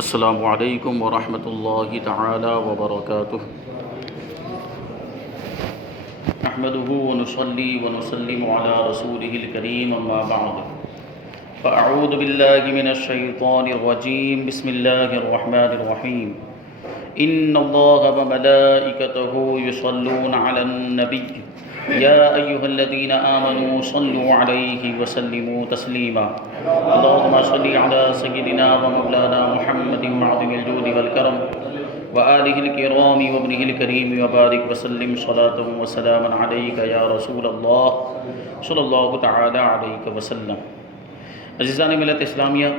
السلام علیکم ورحمۃ اللہ تعالی وبرکاتہ۔ نحمده ونصلي ونسلم على رسوله الكريم اما بعد فاعوذ باللہ من الشیطان الرجیم بسم اللہ الرحمن الرحیم ان اللہ وملائکته یصلون علی النبی یا ایہا الذین آمنوا صلوا علیہ وسلموا تسلیما اللہم صلی علی سیدنا ومولانا محمد معظم الجود والکرم وآلہ الکرام وابنہ الکریم وبارک وسلم صلاۃ وسلاما علیک یا رسول اللہ صلی اللہ تعالی علیہ وسلم۔ عزیزان ملت اسلامیہ،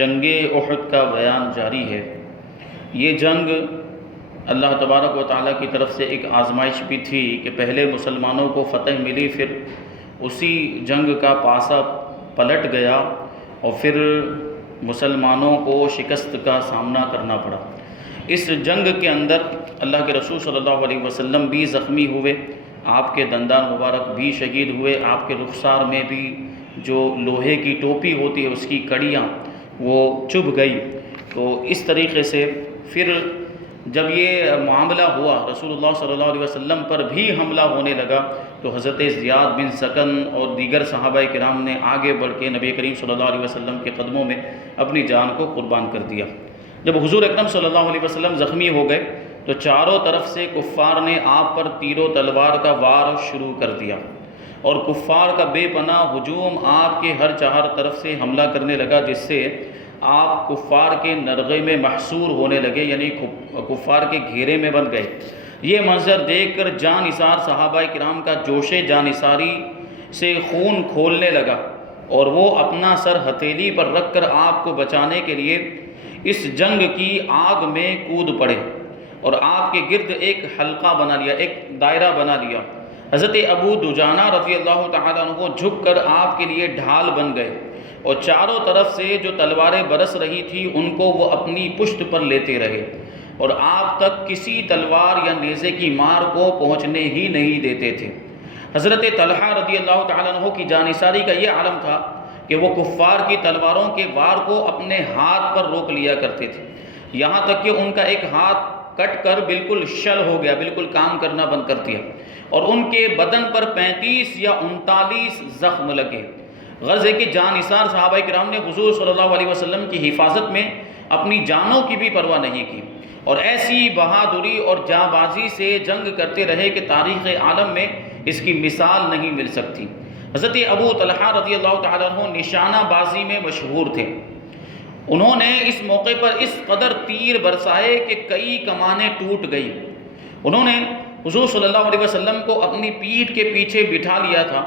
جنگ احد کا بیان جاری ہے۔ یہ جنگ اللہ تبارک و تعالیٰ کی طرف سے ایک آزمائش بھی تھی کہ پہلے مسلمانوں کو فتح ملی، پھر اسی جنگ کا پاسا پلٹ گیا اور پھر مسلمانوں کو شکست کا سامنا کرنا پڑا۔ اس جنگ کے اندر اللہ کے رسول صلی اللہ علیہ وسلم بھی زخمی ہوئے، آپ کے دندان مبارک بھی شہید ہوئے، آپ کے رخسار میں بھی جو لوہے کی ٹوپی ہوتی ہے اس کی کڑیاں وہ چبھ گئی۔ تو اس طریقے سے پھر جب یہ معاملہ ہوا، رسول اللہ صلی اللہ علیہ وسلم پر بھی حملہ ہونے لگا، تو حضرت زیاد بن سکن اور دیگر صحابہ کرام نے آگے بڑھ کے نبی کریم صلی اللہ علیہ وسلم کے قدموں میں اپنی جان کو قربان کر دیا۔ جب حضور اکرم صلی اللہ علیہ وسلم زخمی ہو گئے تو چاروں طرف سے کفار نے آپ پر تیر و تلوار کا وار شروع کر دیا، اور کفار کا بے پناہ ہجوم آپ کے ہر چہار طرف سے حملہ کرنے لگا، جس سے آپ کفار کے نرغے میں محصور ہونے لگے، یعنی کفار کے گھیرے میں بن گئے۔ یہ منظر دیکھ کر جاں نثار صحابہ کرام کا جوش جاں نثاری سے خون کھولنے لگا، اور وہ اپنا سر ہتھیلی پر رکھ کر آپ کو بچانے کے لیے اس جنگ کی آگ میں کود پڑے، اور آپ کے گرد ایک حلقہ بنا لیا، ایک دائرہ بنا لیا۔ حضرت ابو دجانہ رضی اللہ تعالیٰ عنہ جھک کر آپ کے لیے ڈھال بن گئے، اور چاروں طرف سے جو تلواریں برس رہی تھی ان کو وہ اپنی پشت پر لیتے رہے، اور آپ تک کسی تلوار یا نیزے کی مار کو پہنچنے ہی نہیں دیتے تھے۔ حضرت طلحہ رضی اللہ تعالیٰ عنہ کی جانثاری کا یہ عالم تھا کہ وہ کفار کی تلواروں کے وار کو اپنے ہاتھ پر روک لیا کرتے تھے، یہاں تک کہ ان کا ایک ہاتھ کٹ کر بالکل شل ہو گیا، بالکل کام کرنا بند کر دیا، اور ان کے بدن پر 35 یا 39 زخم لگے۔ غرض ہے کہ جان نثار صحابہ کرام نے حضور صلی اللہ علیہ وسلم کی حفاظت میں اپنی جانوں کی بھی پرواہ نہیں کی، اور ایسی بہادری اور جاں بازی سے جنگ کرتے رہے کہ تاریخ عالم میں اس کی مثال نہیں مل سکتی۔ حضرت ابو طلحہ رضی اللہ تعالیٰ عنہ نشانہ بازی میں مشہور تھے۔ انہوں نے اس موقع پر اس قدر تیر برسائے کہ کئی کمانیں ٹوٹ گئی۔ انہوں نے حضور صلی اللہ علیہ وسلم کو اپنی پیٹھ کے پیچھے بٹھا لیا تھا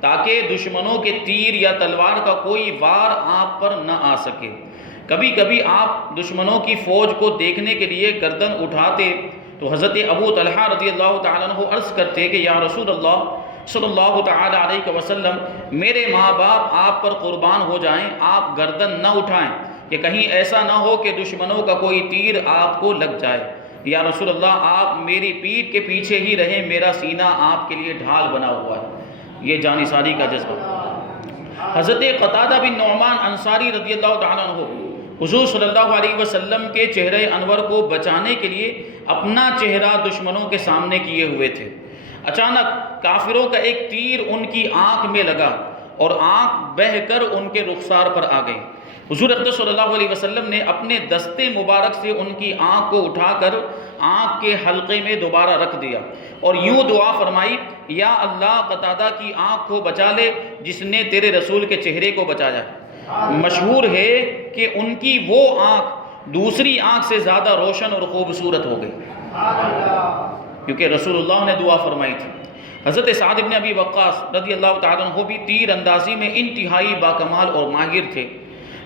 تاکہ دشمنوں کے تیر یا تلوار کا کوئی وار آپ پر نہ آ سکے۔ کبھی کبھی آپ دشمنوں کی فوج کو دیکھنے کے لیے گردن اٹھاتے تو حضرت ابو طلحہ رضی اللہ تعالیٰ عنہ عرض کرتے کہ یا رسول اللہ صلی اللہ تعالیٰ علیہ وسلم، میرے ماں باپ آپ پر قربان ہو جائیں، آپ گردن نہ اٹھائیں کہ کہیں ایسا نہ ہو کہ دشمنوں کا کوئی تیر آپ کو لگ جائے۔ یا رسول اللہ، آپ میری پیٹھ کے پیچھے ہی رہیں، میرا سینہ آپ کے لیے ڈھال بنا ہوا ہے۔ یہ جانثاری کا جذبہ۔ حضرت قتادہ بن نعمان انصاری رضی اللہ تعالیٰ عنہ حضور صلی اللہ علیہ وسلم کے چہرے انور کو بچانے کے لیے اپنا چہرہ دشمنوں کے سامنے کیے ہوئے تھے۔ اچانک کافروں کا ایک تیر ان کی آنکھ میں لگا، اور آنکھ بہہ کر ان کے رخسار پر آ گئی۔ حضور اقدس صلی اللہ علیہ وسلم نے اپنے دستے مبارک سے ان کی آنکھ کو اٹھا کر آنکھ کے حلقے میں دوبارہ رکھ دیا، اور یوں دعا فرمائی، یا اللہ قتادہ کی آنکھ کو بچا لے جس نے تیرے رسول کے چہرے کو بچایا۔ مشہور ہے کہ ان کی وہ آنکھ دوسری آنکھ سے زیادہ روشن اور خوبصورت ہو گئی، کیونکہ رسول اللہ نے دعا فرمائی تھی۔ حضرت سعد بن ابی وقاص رضی اللہ تعالیٰ عنہ بھی تیر اندازی میں انتہائی باکمال اور ماہر تھے۔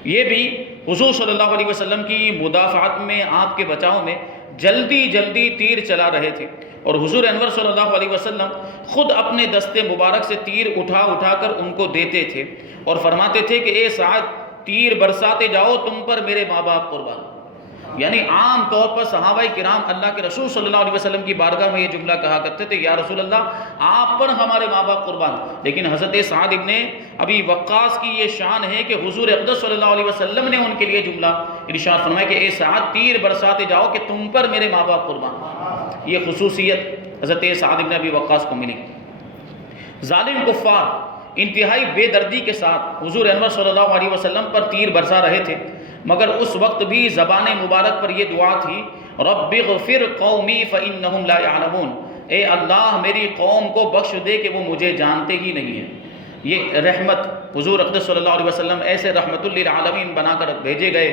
یہ بھی حضور صلی اللہ علیہ وسلم کی مدافعت میں، آپ کے بچاؤ میں جلدی جلدی تیر چلا رہے تھے، اور حضور انور صلی اللہ علیہ وسلم خود اپنے دستے مبارک سے تیر اٹھا اٹھا کر ان کو دیتے تھے، اور فرماتے تھے کہ اے سعد، تیر برساتے جاؤ، تم پر میرے ماں باپ قربان۔ یعنی عام طور پر صحابہ کرام اللہ کے رسول صلی اللہ علیہ وسلم کی بارگاہ میں یہ جملہ کہا کرتے تھے، یا رسول اللہ آپ پر ہمارے ماں باپ قربان. لیکن حضرت سعد ابن ابی وقاص کی یہ شان ہے کہ حضور اقدس صلی اللہ علیہ وسلم نے ان کے لیے جملہ ارشاد فرمایا کہ اے سعد تیر برساتے جاؤ کہ تم پر میرے ماں باپ قربان. یہ خصوصیت حضرت سعد ابن ابی وقاص کو ملی. ظالم کفار انتہائی بے دردی کے ساتھ حضور انور صلی اللہ علیہ وسلم پر تیر برسا رہے تھے، مگر اس وقت بھی زبان مبارک پر یہ دعا تھی، رب اغفر قومی فإنہم لا يعلمون، اے اللہ میری قوم کو بخش دے کہ وہ مجھے جانتے ہی نہیں ہیں. یہ رحمت حضور اقدس صلی اللہ علیہ وسلم ایسے رحمت للعالمین بنا کر بھیجے گئے.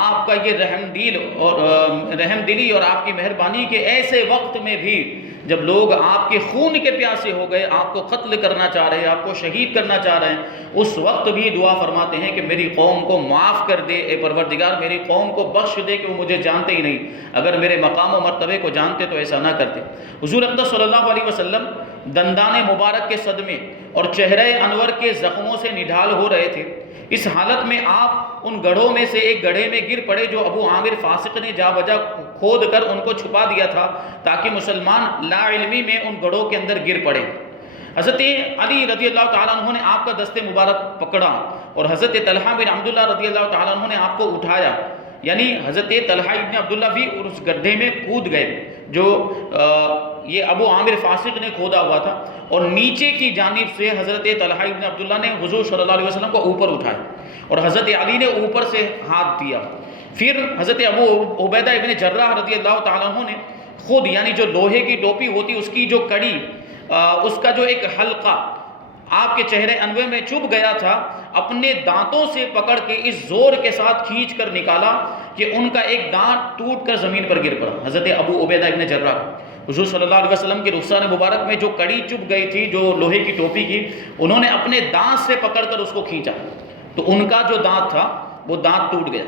آپ کا یہ رحم دلی اور آپ کی مہربانی کے ایسے وقت میں بھی جب لوگ آپ کے خون کے پیاسے ہو گئے، آپ کو قتل کرنا چاہ رہے ہیں، آپ کو شہید کرنا چاہ رہے ہیں، اس وقت بھی دعا فرماتے ہیں کہ میری قوم کو معاف کر دے اے پروردگار، میری قوم کو بخش دے کہ وہ مجھے جانتے ہی نہیں، اگر میرے مقام و مرتبے کو جانتے تو ایسا نہ کرتے. حضور اقدس صلی اللہ علیہ وسلم دندان مبارک کے صدمے اور چہرہ انور کے زخموں سے نڈھال ہو رہے تھے. اس حالت میں آپ ان گڑھوں میں سے ایک گڑھے میں گر پڑے جو ابو عامر فاسق نے جا بجا کھود کر ان کو چھپا دیا تھا تاکہ مسلمان لا علمی میں ان گڑھوں کے اندر گر پڑے. حضرت علی رضی اللہ تعالیٰ عنہ نے آپ کا دست مبارک پکڑا اور حضرت طلحہ بن عبداللہ رضی اللہ تعالیٰ عنہ نے آپ کو اٹھایا. یعنی حضرت طلحہ ابن عبداللہ بھی اس گڈھے میں کود گئے جو یہ ابو عامر فاسق نے کھودا ہوا تھا، اور نیچے کی جانب سے حضرت طلحہ ابن عبداللہ نے حضور صلی اللہ علیہ وسلم کو اوپر اٹھایا اور حضرت علی نے اوپر سے ہاتھ دیا. پھر حضرت ابو عبیدہ ابن جراح رضی اللہ تعالیٰ عنہ نے خود، یعنی جو لوہے کی ٹوپی ہوتی اس کی جو کڑی، اس کا جو ایک حلقہ آپ کے چہرے انور میں چبھ گیا تھا، اپنے دانتوں سے پکڑ کے اس زور کے ساتھ کھینچ کر نکالا کہ ان کا ایک دانت ٹوٹ کر زمین پر گر پڑا. حضرت ابو عبیدہ ابن جراح حضور صلی اللہ علیہ وسلم کے رخسار مبارک میں جو کڑی چبھ گئی تھی جو لوہے کی ٹوپی کی، انہوں نے اپنے دانت سے پکڑ کر اس کو کھینچا تو ان کا جو دانت تھا وہ دانت ٹوٹ گیا.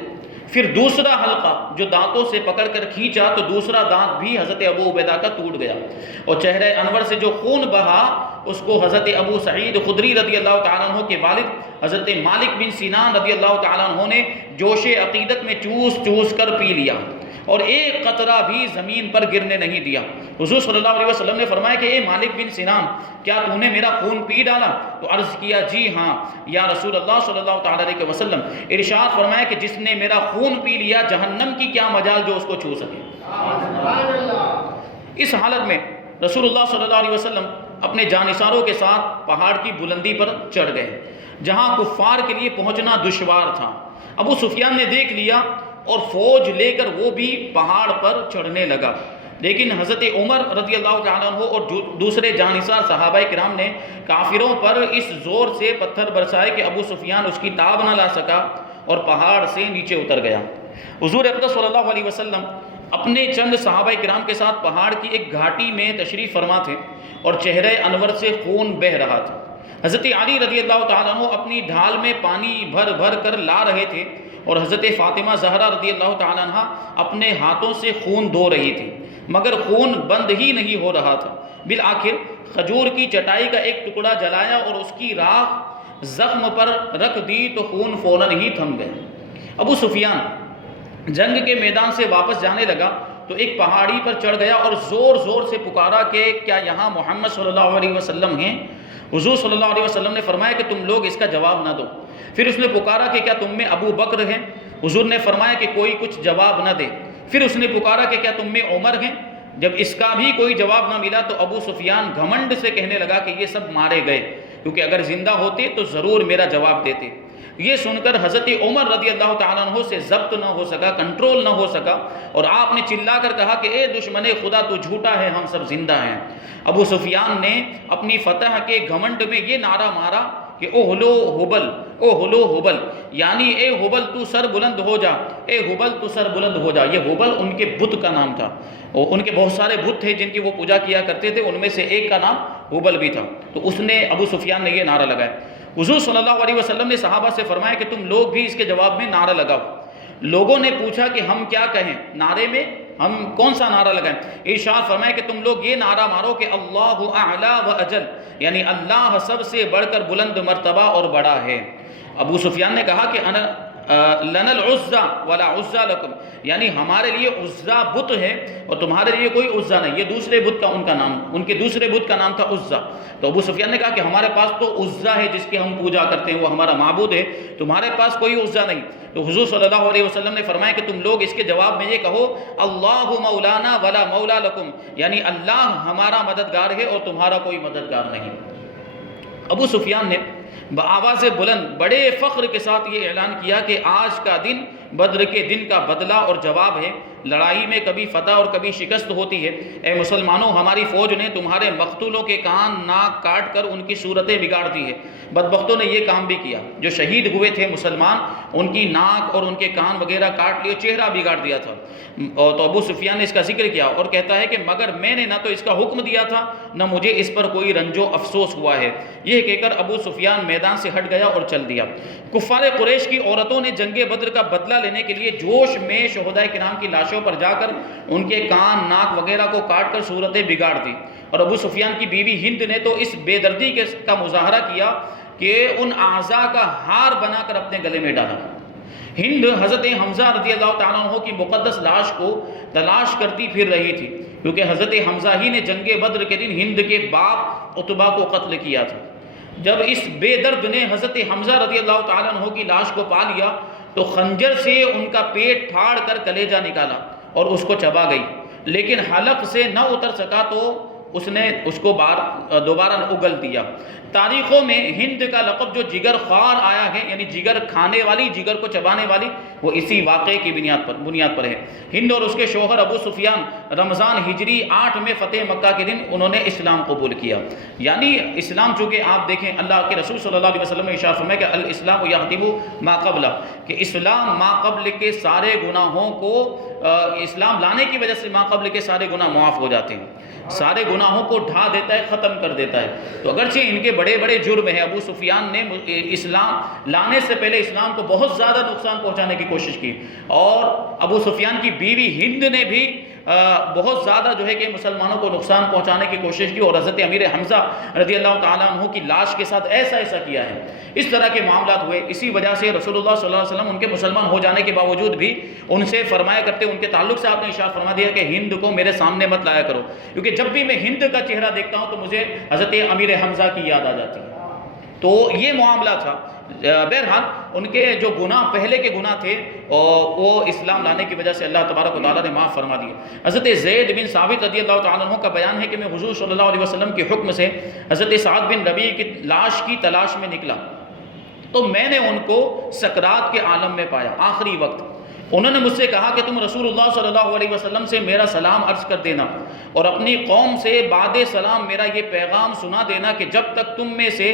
پھر دوسرا حلقہ جو دانتوں سے پکڑ کر کھینچا تو دوسرا دانت بھی حضرت ابو عبیدہ کا ٹوٹ گیا، اور چہرہ انور سے جو خون بہا اس کو حضرت ابو سعید خدری رضی اللہ تعالیٰ عنہ کے والد حضرت مالک بن سینان رضی اللہ تعالیٰ عنہ نے جوش عقیدت میں چوس چوس کر پی لیا اور ایک قطرہ بھی زمین پر گرنے نہیں دیا. حضور صلی اللہ علیہ وسلم نے فرمایا کہ اے مالک بن سینان، کیا تو نے میرا خون پی ڈالا؟ تو عرض کیا جی ہاں یا رسول اللہ صلی اللہ تعالیٰ علیہ وسلم. ارشاد فرمایا کہ جس نے میرا خون پی لیا جہنم کی کیا مجال جو اس کو چھو سکے. اس حالت میں رسول اللہ صلی اللہ علیہ وسلم اپنے جانثاروں کے ساتھ پہاڑ کی بلندی پر چڑھ گئے جہاں کفار کے لیے پہنچنا دشوار تھا. ابو سفیان نے دیکھ لیا اور فوج لے کر وہ بھی پہاڑ پر چڑھنے لگا، لیکن حضرت عمر رضی اللہ تعالیٰ عنہ اور دوسرے جانثار صحابہ کرام نے کافروں پر اس زور سے پتھر برسائے کہ ابو سفیان اس کی تاب نہ لا سکا اور پہاڑ سے نیچے اتر گیا. حضور اقدس صلی اللہ علیہ وسلم اپنے چند صحابہ کرام کے ساتھ پہاڑ کی ایک گھاٹی میں تشریف فرما تھے اور چہرہ انور سے خون بہہ رہا تھا. حضرت علی رضی اللہ تعالیٰ عنہ اپنی ڈھال میں پانی بھر بھر کر لا رہے تھے اور حضرت فاطمہ زہرا رضی اللہ تعالیٰ عنہ اپنے ہاتھوں سے خون دھو رہی تھی، مگر خون بند ہی نہیں ہو رہا تھا. بالآخر کھجور کی چٹائی کا ایک ٹکڑا جلایا اور اس کی راکھ زخم پر رکھ دی تو خون فوراً ہی تھم گئے. ابو سفیان جنگ کے میدان سے واپس جانے لگا تو ایک پہاڑی پر چڑھ گیا اور زور زور سے پکارا کہ کیا یہاں محمد صلی اللہ علیہ وسلم ہیں؟ حضور صلی اللہ علیہ وسلم نے فرمایا کہ تم لوگ اس کا جواب نہ دو. پھر اس نے پکارا کہ کیا تم میں ابو بکر ہیں؟ حضور نے فرمایا کہ کوئی کچھ جواب نہ دے. پھر اس نے پکارا کہ کیا تم میں عمر ہیں؟ جب اس کا بھی کوئی جواب نہ ملا تو ابو سفیان گھمنڈ سے کہنے لگا کہ یہ سب مارے گئے، کیونکہ اگر زندہ ہوتے تو ضرور میرا جواب دیتے. یہ سن کر حضرت عمر رضی اللہ تعالیٰ عنہ سے ضبط نہ ہو سکا، کنٹرول نہ ہو سکا، اور آپ نے چلا کر کہا کہ اے دشمن خدا تو جھوٹا ہے، ہم سب زندہ ہیں. ابو سفیان نے اپنی فتح کے گھمنڈ میں یہ نعرہ مارا کہ او ہلو ہبل، او ہلو ہبل، یعنی اے ہبل تو سر بلند ہو جا، اے ہبل تو سر بلند ہو جا. یہ ہبل ان کے بت کا نام تھا، ان کے بہت سارے بت تھے جن کی وہ پوجا کیا کرتے تھے، ان میں سے ایک کا نام ہبل بھی تھا. تو اس نے ابو سفیان نے یہ نعرہ لگایا. حضور صلی اللہ علیہ وسلم نے صحابہ سے فرمایا کہ تم لوگ بھی اس کے جواب میں نعرہ لگاؤ. لوگوں نے پوچھا کہ ہم کیا کہیں، نعرے میں ہم کون سا نعرہ لگائیں؟ ارشاد فرمایا کہ تم لوگ یہ نعرہ مارو کہ اللہ اعلی و اجل، یعنی اللہ سب سے بڑھ کر بلند مرتبہ اور بڑا ہے. ابو سفیان نے کہا کہ لنا العزا ولا عزا لکم، یعنی ہمارے لیے عزا بت ہے اور تمہارے لیے کوئی عزا نہیں. یہ دوسرے بت کا ان کے دوسرے بت کا نام تھا عزا. تو ابو سفیان نے کہا کہ ہمارے پاس تو عزا ہے جس کی ہم پوجا کرتے ہیں، وہ ہمارا معبود ہے، تمہارے پاس کوئی عزا نہیں. تو حضور صلی اللہ علیہ وسلم نے فرمایا کہ تم لوگ اس کے جواب میں یہ کہو اللہ مولانا ولا مولا لکم، یعنی اللہ ہمارا مددگار ہے اور تمہارا کوئی مددگار نہیں. ابو سفیان نے بآواز بلند بڑے فخر کے ساتھ یہ اعلان کیا کہ آج کا دن بدر کے دن کا بدلہ اور جواب ہے. لڑائی میں کبھی فتح اور کبھی شکست ہوتی ہے. اے مسلمانوں، ہماری فوج نے تمہارے مقتولوں کے کان ناک کاٹ کر ان کی صورتیں بگاڑ دی ہے. بدبختوں نے یہ کام بھی کیا، جو شہید ہوئے تھے مسلمان، ان کی ناک اور ان کے کان وغیرہ کاٹ لیے، چہرہ بگاڑ دیا تھا. تو ابو سفیان نے اس کا ذکر کیا اور کہتا ہے کہ مگر میں نے نہ تو اس کا حکم دیا تھا نہ مجھے اس پر کوئی رنج و افسوس ہوا ہے. یہ کہہ کر ابو سفیان میدان سے ہٹ گیا اور چل دیا. کفار قریش کی عورتوں نے جنگ بدر کا بدلہ لینے کے لیے جوش میں شہداء کرام کی لاشوں پر جا کر ان کے کان ناک وغیرہ کو کاٹ کر صورتیں بگاڑ دی. اور ابو سفیان کی بیوی ہند نے تو اس بے دردی کا مظاہرہ کیا کہ ان اعضاء کا ہار بنا کر اپنے گلے میں ڈالا. ہند حضرت حمزہ رضی اللہ تعالیٰ عنہ کی مقدس لاش کو تلاش کرتی پھر رہی تھی، کیونکہ حضرت حمزہ ہی نے جنگ بدر کے دن ہند کے باپ عتبہ کو قتل کیا تھا. جب اس بے درد نے حضرت حمزہ رضی اللہ تعالیٰ عنہ کی لاش کو پا لیا تو خنجر سے ان کا پیٹ پھاڑ کر کلیجہ نکالا اور اس کو چبا گئی، لیکن حلق سے نہ اتر سکا تو اس نے اس کو دوبارہ اگل دیا. تاریخوں میں ہند کا لقب جو جگر خوار آیا ہے، یعنی جگر کھانے والی، جگر کو چبانے والی، وہ اسی واقعے کی بنیاد پر ہے. ہند اور اس کے شوہر ابو سفیان رمضان ہجری 8 میں فتح مکہ کے دن انہوں نے اسلام قبول کیا. یعنی اسلام چونکہ آپ دیکھیں اللہ کے رسول صلی اللہ علیہ وسلم نے ارشاد فرمایا کہ الاسلام یحتم ما قبلہ، کہ اسلام ما قبل کے سارے گناہوں کو اسلام لانے کی وجہ سے ما قبل کے سارے گناہ معاف ہو جاتے ہیں، سارے گناہوں کو ڈھا دیتا ہے، ختم کر دیتا ہے. تو اگرچہ ان کے بڑے بڑے جرم ہیں، ابو سفیان نے اسلام لانے سے پہلے اسلام کو بہت زیادہ نقصان پہنچانے کی کوشش کی، اور ابو سفیان کی بیوی ہند نے بھی بہت زیادہ جو ہے کہ مسلمانوں کو نقصان پہنچانے کی کوشش کی، اور حضرت امیر حمزہ رضی اللہ تعالیٰ عنہ کی لاش کے ساتھ ایسا کیا ہے. اس طرح کے معاملات ہوئے. اسی وجہ سے رسول اللہ صلی اللہ علیہ وسلم ان کے مسلمان ہو جانے کے باوجود بھی ان سے فرمایا کرتے، ان کے تعلق سے آپ نے ارشاد فرما دیا کہ ہند کو میرے سامنے مت لایا کرو، کیونکہ جب بھی میں ہند کا چہرہ دیکھتا ہوں تو مجھے حضرت امیر حمزہ کی یاد آ جاتی ہے. تو یہ معاملہ تھا. بہرحال ان کے جو گناہ پہلے کے گناہ تھے وہ اسلام لانے کی وجہ سے اللہ تبارک و تعالیٰ نے معاف فرما دیے. حضرت زید بن ثابت رضی اللہ تعالیٰ عنہ کا بیان ہے کہ میں حضور صلی اللہ علیہ وسلم کے حکم سے حضرت سعد بن ربیع کی لاش کی تلاش میں نکلا تو میں نے ان کو سکرات کے عالم میں پایا، آخری وقت. انہوں نے مجھ سے کہا کہ تم رسول اللہ صلی اللہ علیہ وسلم سے میرا سلام عرض کر دینا اور اپنی قوم سے بعد سلام میرا یہ پیغام سنا دینا کہ جب تک تم میں سے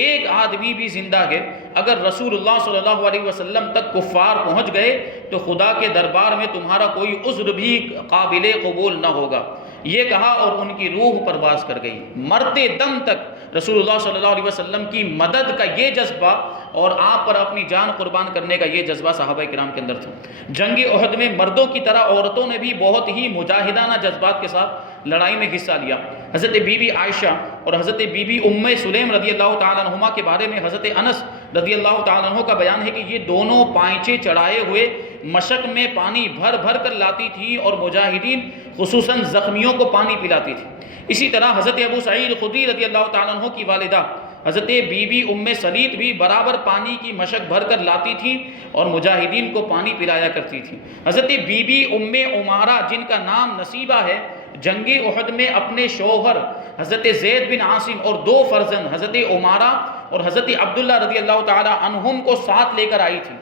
ایک آدمی بھی زندہ ہے، اگر رسول اللہ صلی اللہ علیہ وسلم تک کفار پہنچ گئے تو خدا کے دربار میں تمہارا کوئی عذر بھی قابل قبول نہ ہوگا. یہ کہا اور ان کی روح پرواز کر گئی. مرتے دم تک رسول اللہ صلی اللہ علیہ وسلم کی مدد کا یہ جذبہ اور آپ پر اپنی جان قربان کرنے کا یہ جذبہ صحابہ کرام کے اندر تھا. جنگ احد میں مردوں کی طرح عورتوں نے بھی بہت ہی مجاہدانہ جذبات کے ساتھ لڑائی میں حصہ لیا. حضرت بی بی عائشہ اور حضرت بی بی ام سلیم رضی اللہ تعالیٰ عنہما کے بارے میں حضرت انس رضی اللہ تعالیٰ عنہ کا بیان ہے کہ یہ دونوں پائچے چڑھائے ہوئے مشک میں پانی بھر بھر کر لاتی تھی اور مجاہدین خصوصاً زخمیوں کو پانی پلاتی تھی. اسی طرح حضرت ابو سعید خدری رضی اللہ تعالیٰ عنہ کی والدہ حضرت بی بی ام سلیت بھی برابر پانی کی مشک بھر کر لاتی تھی اور مجاہدین کو پانی پلایا کرتی تھی. حضرت بی بی ام عمارہ جن کا نام نصیبہ ہے، جنگ احد میں اپنے شوہر حضرت زید بن عاصم اور 2 فرزند حضرت عمارہ اور حضرت عبداللہ رضی اللہ تعالی عنہم کو ساتھ لے کر آئی تھی.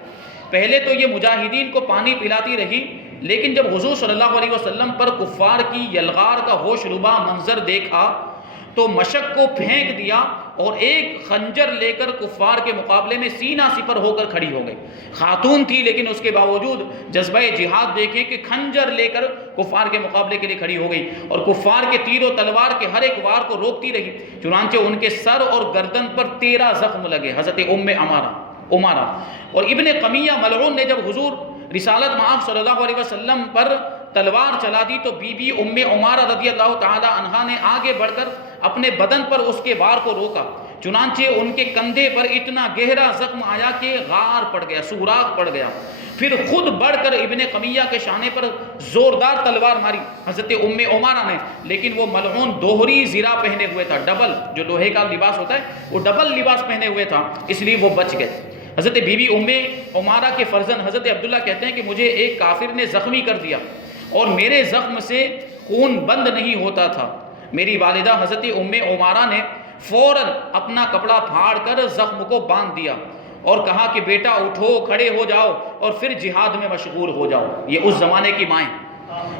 پہلے تو یہ مجاہدین کو پانی پلاتی رہی، لیکن جب حضور صلی اللہ علیہ وسلم پر کفار کی یلغار کا ہوش ربا منظر دیکھا تو مشک کو پھینک دیا اور ایک خنجر لے کر کفار کے مقابلے میں سینہ سپر ہو کر کھڑی ہو گئی. خاتون تھی لیکن اس کے باوجود جذبہ جہاد دیکھے کہ خنجر لے کر کفار کے مقابلے کے لیے کھڑی ہو گئی اور کفار کے تیر و تلوار کے ہر ایک وار کو روکتی رہی. چنانچہ ان کے سر اور گردن پر 13 زخم لگے. حضرت ام عمارہ اور ابن قمیہ ملعون نے جب حضور رسالت مآب صلی اللہ علیہ وسلم پر تلوار چلا دی تو بی بی ام عمارہ رضی اللہ تعالی عنہا نے آگے بڑھ کر اپنے بدن پر اس کے وار کو روکا. چنانچہ ان کے کندھے پر اتنا گہرا زخم آیا کہ غار پڑ گیا، سوراخ پڑ گیا۔ پھر خود بڑھ کر ابن قمیہ کے شانے پر زوردار تلوار ماری حضرت ام عمارہ نے، لیکن وہ ملعون دوہری زرہ پہنے ہوئے تھا، ڈبل، جو لوہے کا لباس ہوتا ہے وہ ڈبل لباس پہنے ہوئے تھا، اس لیے وہ بچ گئے۔ حضرت بی بی ام عمارہ کے فرزند حضرت عبداللہ کہتے ہیں کہ مجھے ایک کافر نے زخمی کر دیا اور میرے زخم سے خون بند نہیں ہوتا تھا۔ میری والدہ حضرت ام عمارہ نے فوراً اپنا کپڑا پھاڑ کر زخم کو باندھ دیا اور کہا کہ بیٹا اٹھو، کھڑے ہو جاؤ اور پھر جہاد میں مشغول ہو جاؤ۔ یہ اس زمانے کی مائیں،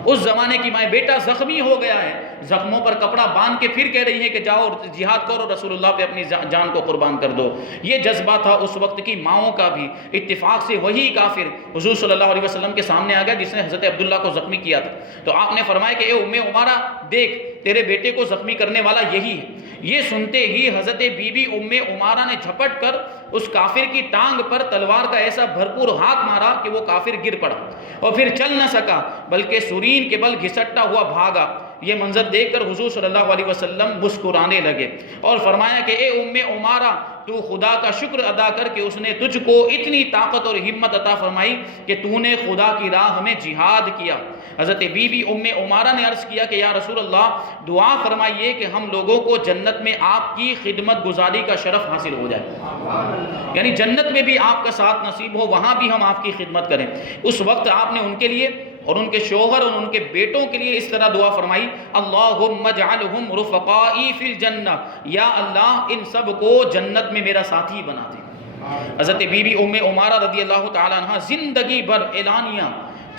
اس زمانے کی مائیں، بیٹا زخمی ہو گیا ہے، زخموں پر کپڑا باندھ کے پھر کہہ رہی ہے کہ جاؤ اور جہاد کرو، رسول اللہ پہ اپنی جان کو قربان کر دو۔ یہ جذبہ تھا اس وقت کی ماؤں کا بھی۔ اتفاق سے وہی کافر حضور صلی اللہ علیہ وسلم کے سامنے آ گیا جس نے حضرت عبداللہ کو زخمی کیا تھا، تو آپ نے فرمایا کہ اے ام عمارہ دیکھ، تیرے بیٹے کو زخمی کرنے والا یہی ہے۔ یہ سنتے ہی حضرت بی بی ام عمارہ نے جھپٹ کر اس کافر کی ٹانگ پر تلوار کا ایسا بھرپور ہاتھ مارا کہ وہ کافر گر پڑا اور پھر چل نہ سکا، بلکہ سورین کے بل گھسٹتا ہوا بھاگا۔ یہ منظر دیکھ کر حضور صلی اللہ علیہ وسلم مسکرانے لگے اور فرمایا کہ اے ام عمارہ، تو خدا کا شکر ادا کر کہ اس نے تجھ کو اتنی طاقت اور ہمت عطا فرمائی کہ تو نے خدا کی راہ میں جہاد کیا۔ حضرت بی بی ام عمارہ نے عرض کیا کہ یا رسول اللہ، دعا فرمائیے کہ ہم لوگوں کو جنت میں آپ کی خدمت گزاری کا شرف حاصل ہو جائے، یعنی جنت میں بھی آپ کا ساتھ نصیب ہو، وہاں بھی ہم آپ کی خدمت کریں۔ اس وقت آپ نے ان کے لیے اور ان کے شوہر اور ان کے بیٹوں کے لیے اس طرح دعا فرمائی، اللہم اجعلہم رفقائی فی الجنہ، یا اللہ ان سب کو جنت میں میرا ساتھی بنا دے۔ حضرت بی بی ام عمارہ رضی اللہ تعالیٰ عنہ زندگی بھر اعلانیہ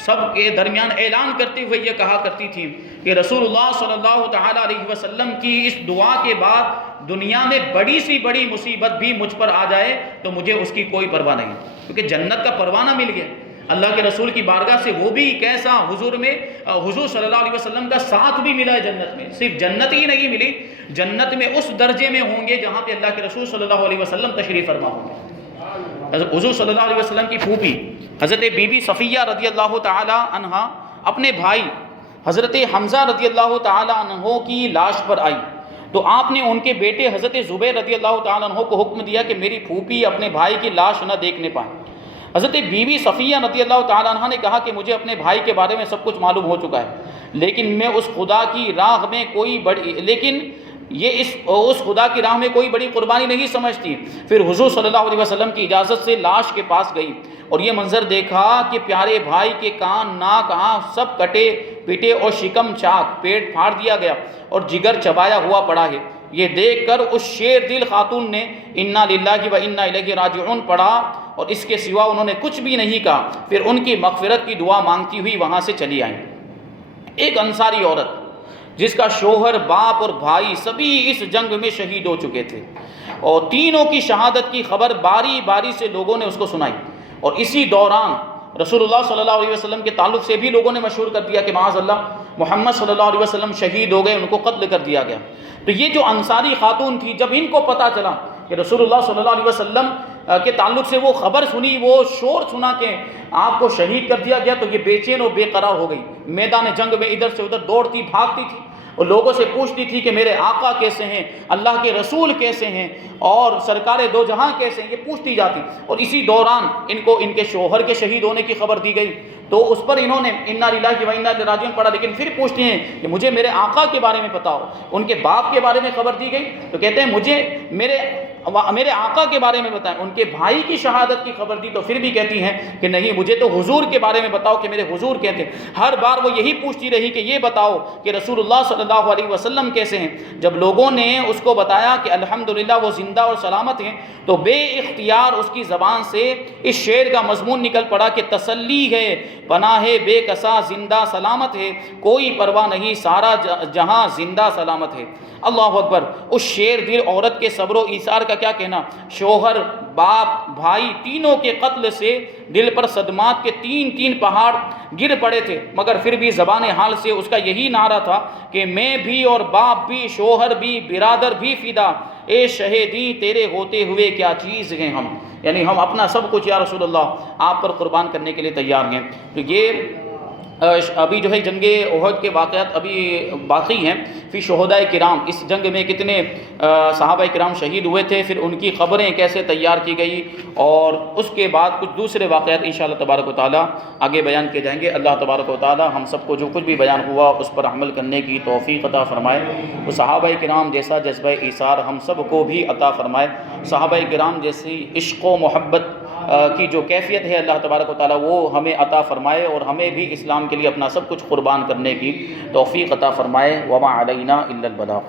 سب کے درمیان اعلان کرتے ہوئے یہ کہا کرتی تھی کہ رسول اللہ صلی اللہ تعالیٰ علیہ وسلم کی اس دعا کے بعد دنیا میں بڑی سی بڑی مصیبت بھی مجھ پر آ جائے تو مجھے اس کی کوئی پرواہ نہیں، کیونکہ جنت کا پروانہ مل گیا اللہ کے رسول کی بارگاہ سے، وہ بھی کیسا، حضور میں حضور صلی اللہ علیہ وسلم کا ساتھ بھی ملا ہے جنت میں۔ صرف جنت ہی نہیں ملی، جنت میں اس درجے میں ہوں گے جہاں پہ اللہ کے رسول صلی اللہ علیہ وسلم تشریف فرما ہوں گے۔ حضور صلی اللہ علیہ وسلم کی پھوپھی حضرت بی بی صفیہ رضی اللہ تعالی عنہا اپنے بھائی حضرت حمزہ رضی اللہ تعالی عنہ کی لاش پر آئی تو آپ نے ان کے بیٹے حضرت زبیر رضی اللہ تعالی عنہ کو حکم دیا کہ میری پھوپھی اپنے بھائی کی لاش نہ دیکھنے پائیں۔ حضرت بی بی صفیہ رضی اللہ تعالی عنہ نے کہا کہ مجھے اپنے بھائی کے بارے میں سب کچھ معلوم ہو چکا ہے، لیکن میں اس خدا کی راہ میں اس خدا کی راہ میں کوئی بڑی قربانی نہیں سمجھتی۔ پھر حضور صلی اللہ علیہ وسلم کی اجازت سے لاش کے پاس گئی اور یہ منظر دیکھا کہ پیارے بھائی کے کان، ناک، آنکھ سب کٹے پیٹے اور شکم چاک، پیٹ پھاڑ دیا گیا اور جگر چبایا ہوا پڑا ہے۔ یہ دیکھ کر اس شیر دل خاتون نے انا للہ و انا الیہ راجعون پڑھا اور اس کے سوا انہوں نے کچھ بھی نہیں کہا۔ پھر ان کی مغفرت کی دعا مانگتی ہوئی وہاں سے چلی آئیں۔ ایک انصاری عورت جس کا شوہر، باپ اور بھائی سبھی اس جنگ میں شہید ہو چکے تھے اور تینوں کی شہادت کی خبر باری باری سے لوگوں نے اس کو سنائی، اور اسی دوران رسول اللہ صلی اللہ علیہ وسلم کے تعلق سے بھی لوگوں نے مشہور کر دیا کہ معاذ اللہ محمد صلی اللہ علیہ وسلم شہید ہو گئے، ان کو قتل کر دیا گیا۔ تو یہ جو انصاری خاتون تھی، جب ان کو پتہ چلا کہ رسول اللہ صلی اللہ علیہ وسلم کے تعلق سے وہ خبر سنی، وہ شور سنا کہ آپ کو شہید کر دیا گیا، تو یہ بے چین اور بے قرار ہو گئی۔ میدان جنگ میں ادھر سے ادھر دوڑتی بھاگتی تھی اور لوگوں سے پوچھتی تھی کہ میرے آقا کیسے ہیں، اللہ کے رسول کیسے ہیں اور سرکار دو جہاں کیسے ہیں، یہ پوچھتی جاتی۔ اور اسی دوران ان کو ان کے شوہر کے شہید ہونے کی خبر دی گئی تو اس پر انہوں نے انا للہ و انا الیہ راجعون پڑھا، لیکن پھر پوچھتے ہیں کہ مجھے میرے آقا کے بارے میں بتاؤ۔ ان کے باپ کے بارے میں خبر دی گئی تو کہتے ہیں مجھے میرے آقا کے بارے میں بتائیں۔ ان کے بھائی کی شہادت کی خبر دی تو پھر بھی کہتی ہیں کہ نہیں، مجھے تو حضور کے بارے میں بتاؤ کہ میرے حضور کہتے ہیں۔ ہر بار وہ یہی پوچھتی رہی کہ یہ بتاؤ کہ رسول اللہ صلی اللہ علیہ وسلم کیسے ہیں۔ جب لوگوں نے اس کو بتایا کہ الحمدللہ وہ زندہ اور سلامت ہیں تو بے اختیار اس کی زبان سے اس شعر کا مضمون نکل پڑا کہ تسلی ہے پناہ بے کسا زندہ سلامت ہے، کوئی پرواہ نہیں سارا جہاں زندہ سلامت ہے۔ اللہ اکبر۔ اس شیر دل عورت کے صبر و ایثار کا کیا کہنا۔ شوہر، باپ، بھائی تینوں کے قتل سے دل پر صدمات کے تین پہاڑ گر پڑے تھے، مگر پھر بھی زبان حال سے اس کا یہی نعرہ تھا کہ میں بھی اور باپ بھی، شوہر بھی، برادر بھی فدا، اے شہیدی تیرے ہوتے ہوئے کیا چیز ہیں ہم، یعنی ہم اپنا سب کچھ یا رسول اللہ آپ پر قربان کرنے کے لیے تیار ہیں۔ تو یہ ابھی جو ہے جنگ احد کے واقعات ابھی باقی ہیں، فی شہداء کرام، اس جنگ میں کتنے صحابہ کرام شہید ہوئے تھے، پھر ان کی قبریں کیسے تیار کی گئی، اور اس کے بعد کچھ دوسرے واقعات انشاءاللہ تبارک و تعالیٰ آگے بیان کیے جائیں گے۔ اللہ تبارک و تعالیٰ ہم سب کو جو کچھ بھی بیان ہوا اس پر عمل کرنے کی توفیق عطا فرمائے، وہ صحابہ کرام جیسا جذبہ ایثار ہم سب کو بھی عطا فرمائے، صحابہ کرام جیسی عشق و محبت کی جو کیفیت ہے اللہ تبارک و تعالیٰ وہ ہمیں عطا فرمائے، اور ہمیں بھی اسلام کے لیے اپنا سب کچھ قربان کرنے کی توفیق عطا فرمائے۔ وما علینا الا البلاغ۔